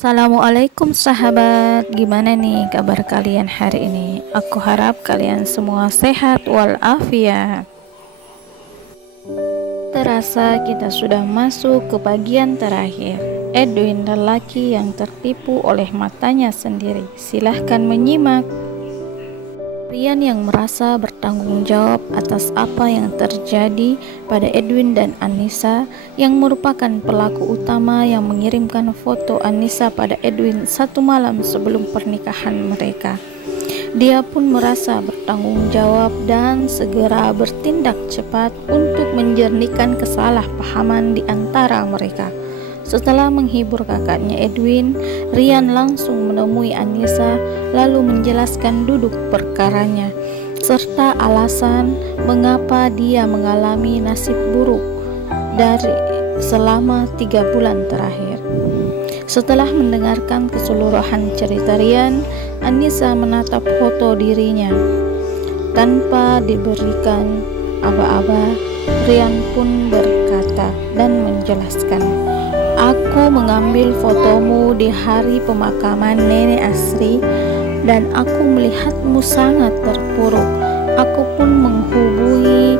Assalamualaikum sahabat, gimana nih kabar kalian hari ini? Aku harap kalian semua sehat walafiat. Terasa kita sudah masuk ke bagian terakhir. Edwin, lelaki yang tertipu oleh matanya sendiri. Silahkan menyimak. Rian yang merasa bertanggung jawab atas apa yang terjadi pada Edwin dan Anissa, yang merupakan pelaku utama yang mengirimkan foto Anissa pada Edwin satu malam sebelum pernikahan mereka. Dia pun merasa bertanggung jawab dan segera bertindak cepat untuk menjernihkan kesalahpahaman di antara mereka. Setelah menghibur kakaknya Edwin, Rian langsung menemui Anissa lalu menjelaskan duduk perkaranya serta alasan mengapa dia mengalami nasib buruk dari selama 3 bulan terakhir. Setelah mendengarkan keseluruhan cerita Rian, Anissa menatap foto dirinya. Tanpa diberikan aba-aba, Rian pun berkata dan menjelaskan, "Aku mengambil fotomu di hari pemakaman Nenek Asri dan aku melihatmu sangat terpuruk. Aku pun menghubungi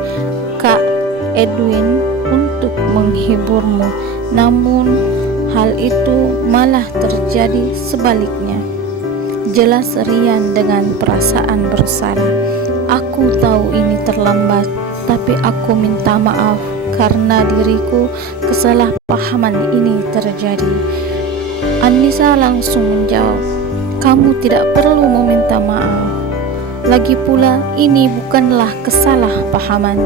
Kak Edwin untuk menghiburmu. Namun hal itu malah terjadi sebaliknya." Jelas Rian dengan perasaan bersalah. "Aku tahu ini terlambat, tapi aku minta maaf karena diriku kesalahpahaman ini terjadi." Anissa langsung menjawab, "Kamu tidak perlu meminta maaf. Lagi pula ini bukanlah kesalahpahaman.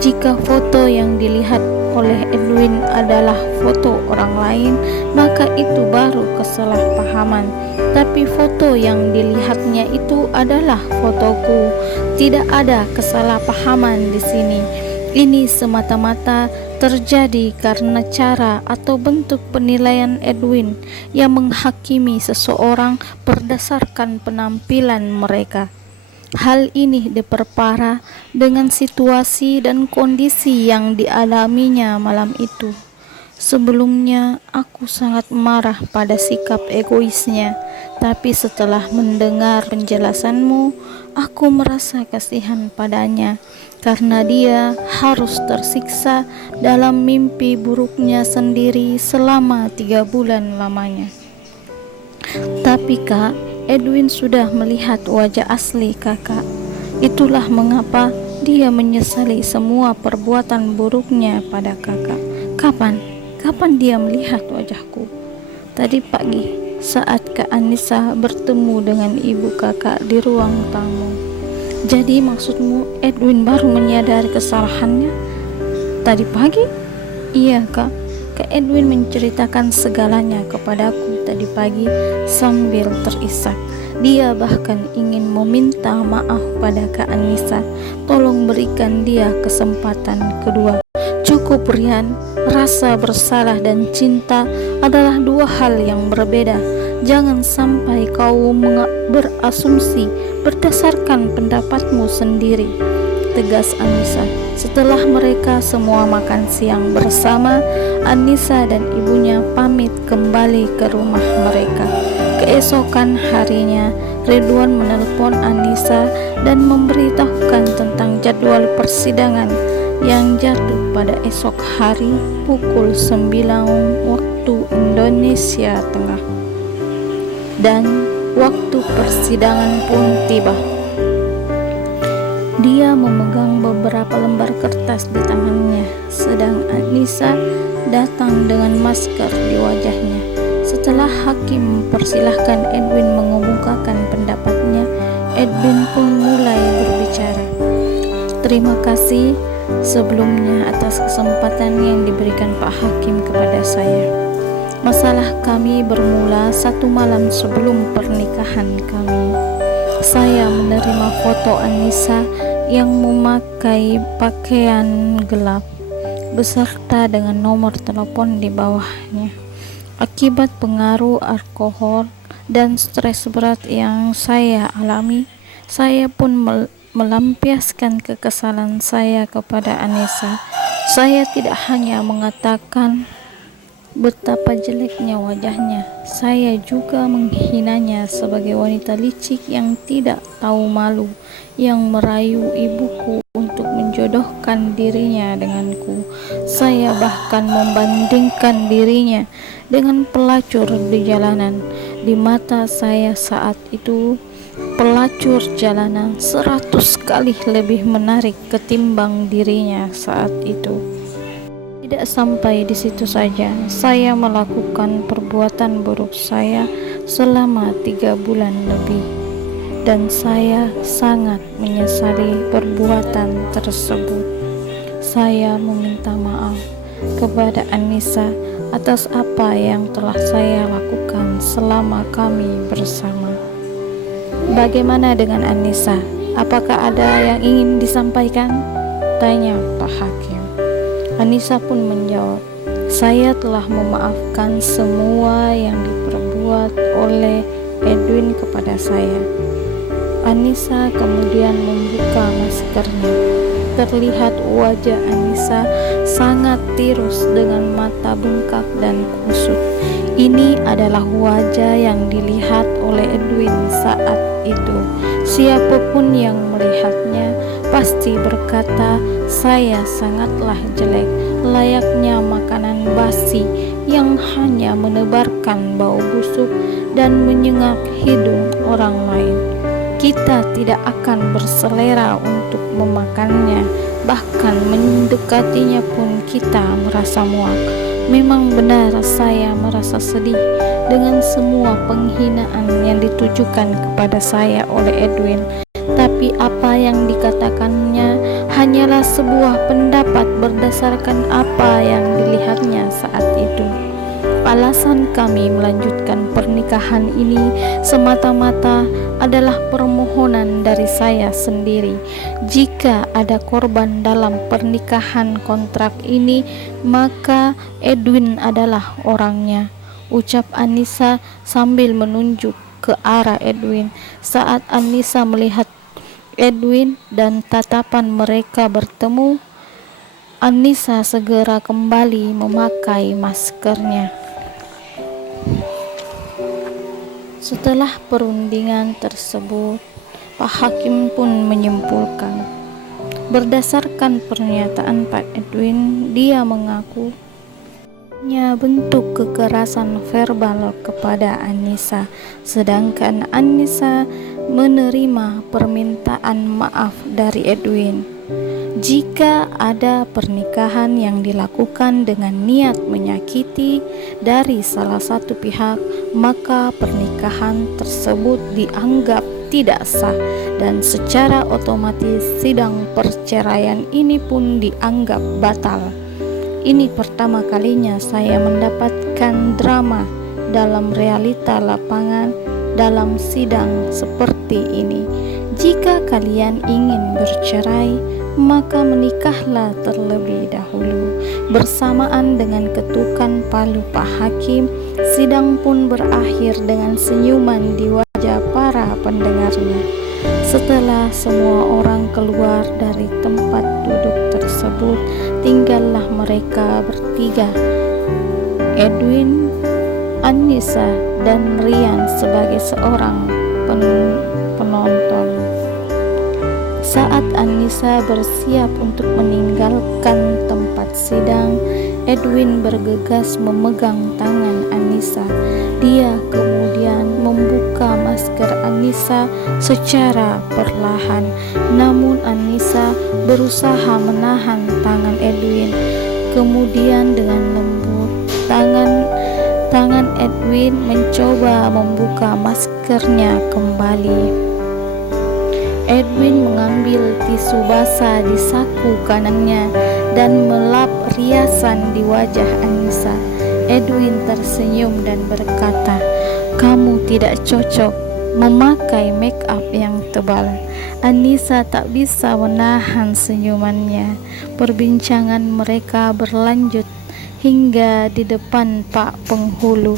Jika foto yang dilihat oleh Edwin adalah foto orang lain, maka itu baru kesalahpahaman. Tapi foto yang dilihatnya itu adalah fotoku. Tidak ada kesalahpahaman di sini. Ini semata-mata terjadi karena cara atau bentuk penilaian Edwin yang menghakimi seseorang berdasarkan penampilan mereka. Hal ini diperparah dengan situasi dan kondisi yang dialaminya malam itu. Sebelumnya aku sangat marah pada sikap egoisnya, tapi setelah mendengar penjelasanmu, aku merasa kasihan padanya karena dia harus tersiksa dalam mimpi buruknya sendiri selama 3 bulan lamanya. Tapi Kak, Edwin sudah melihat wajah asli kakak. Itulah mengapa dia menyesali semua perbuatan buruknya pada kakak. Kapan dia melihat wajahku? Tadi pagi saat Kak Anissa bertemu dengan ibu kakak di ruang tamu. Jadi maksudmu Edwin baru menyadari kesalahannya tadi pagi? Iya Kak. Kak Edwin menceritakan segalanya kepadaku tadi pagi sambil terisak. Dia bahkan ingin meminta maaf pada Kak Anissa. Tolong berikan dia kesempatan kedua. Cukup Rian, rasa bersalah dan cinta adalah dua hal yang berbeda. Jangan sampai kau berasumsi berdasarkan pendapatmu sendiri, tegas Anissa. Setelah mereka semua makan siang bersama, Anissa dan ibunya pamit kembali ke rumah mereka. Keesokan harinya, Ridwan menelpon Anissa dan memberitahukan tentang jadwal persidangan yang jatuh pada esok hari pukul 9 waktu Indonesia Tengah. Dan waktu persidangan pun tiba. Dia memegang beberapa lembar kertas di tangannya, sedang Anissa datang dengan masker di wajahnya. Setelah hakim mempersilahkan Edwin mengemukakan pendapatnya, Edwin pun mulai berbicara. "Terima kasih sebelumnya atas kesempatan yang diberikan Pak Hakim kepada saya. Masalah kami bermula 1 malam sebelum pernikahan kami. Saya menerima foto Anissa yang memakai pakaian gelap beserta dengan nomor telepon di bawahnya. Akibat pengaruh alkohol dan stres berat yang saya alami, saya pun melampiaskan kekesalan saya kepada Anissa. Saya tidak hanya mengatakan betapa jeleknya wajahnya. Saya juga menghinanya sebagai wanita licik yang tidak tahu malu, yang merayu ibuku untuk menjodohkan dirinya denganku. Saya bahkan membandingkan dirinya dengan pelacur di jalanan. Di mata saya saat itu, pelacur jalanan 100 kali lebih menarik ketimbang dirinya saat itu. Tidak sampai di situ saja, saya melakukan perbuatan buruk saya selama 3 bulan lebih, dan saya sangat menyesali perbuatan tersebut. Saya meminta maaf kepada Anissa atas apa yang telah saya lakukan selama kami bersama. Bagaimana dengan Anissa? Apakah ada yang ingin disampaikan? Tanya Pak Hakim. Anissa pun menjawab, saya telah memaafkan semua yang diperbuat oleh Edwin kepada saya. Anissa kemudian membuka maskernya. Terlihat wajah Anissa sangat tirus dengan mata bengkak dan kusut. Ini adalah wajah yang dilihat oleh Edwin saat itu. Siapapun yang melihatnya pasti berkata, saya sangatlah jelek, layaknya makanan basi yang hanya menebarkan bau busuk dan menyengat hidung orang lain. Kita tidak akan berselera untuk memakannya, bahkan mendekatinya pun kita merasa muak. Memang benar saya merasa sedih dengan semua penghinaan yang ditujukan kepada saya oleh Edwin. Tapi apa yang dikatakannya hanyalah sebuah pendapat berdasarkan apa yang dilihatnya saat itu. Alasan kami melanjutkan pernikahan ini semata-mata adalah permohonan dari saya sendiri. Jika ada korban dalam pernikahan kontrak ini, maka Edwin adalah orangnya, ucap Anissa sambil menunjuk ke arah Edwin. Saat Anissa melihat Edwin dan tatapan mereka bertemu, Anissa segera kembali memakai maskernya. Setelah perundingan tersebut, Pak Hakim pun menyimpulkan, berdasarkan pernyataan Pak Edwin, dia mengaku hanya bentuk kekerasan verbal kepada Anissa, sedangkan Anissa menerima permintaan maaf dari Edwin. Jika ada pernikahan yang dilakukan dengan niat menyakiti dari salah satu pihak, maka pernikahan tersebut dianggap tidak sah dan secara otomatis sidang perceraian ini pun dianggap batal. Ini pertama kalinya saya mendapatkan drama dalam realita lapangan dalam sidang seperti ini. Jika kalian ingin bercerai, maka menikahlah terlebih dahulu. Bersamaan dengan ketukan palu Pak Hakim, sidang pun berakhir dengan senyuman di wajah para pendengarnya. Setelah semua orang keluar dari tempat duduk tersebut, tinggallah mereka bertiga, Edwin, Anissa, dan Rian sebagai seorang penonton. Saat Anissa bersiap untuk meninggalkan tempat sidang, Edwin bergegas memegang tangan Anissa. Dia kemudian membuka masker Anissa secara perlahan, namun Anissa berusaha menahan tangan Edwin. Kemudian dengan lembut, tangan Edwin mencoba membuka maskernya kembali. Edwin mengambil tisu basah di saku kanannya dan melap riasan di wajah Anissa. Edwin tersenyum dan berkata, "Kamu tidak cocok memakai make up yang tebal." Anissa tak bisa menahan senyumannya. Perbincangan mereka berlanjut hingga di depan Pak Penghulu.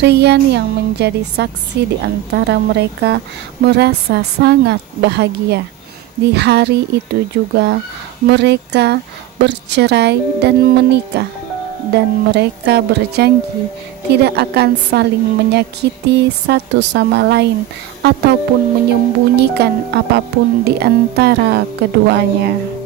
Rian yang menjadi saksi di antara mereka merasa sangat bahagia. Di hari itu juga mereka bercerai dan menikah. dan mereka berjanji tidak akan saling menyakiti satu sama lain ataupun menyembunyikan apapun di antara keduanya.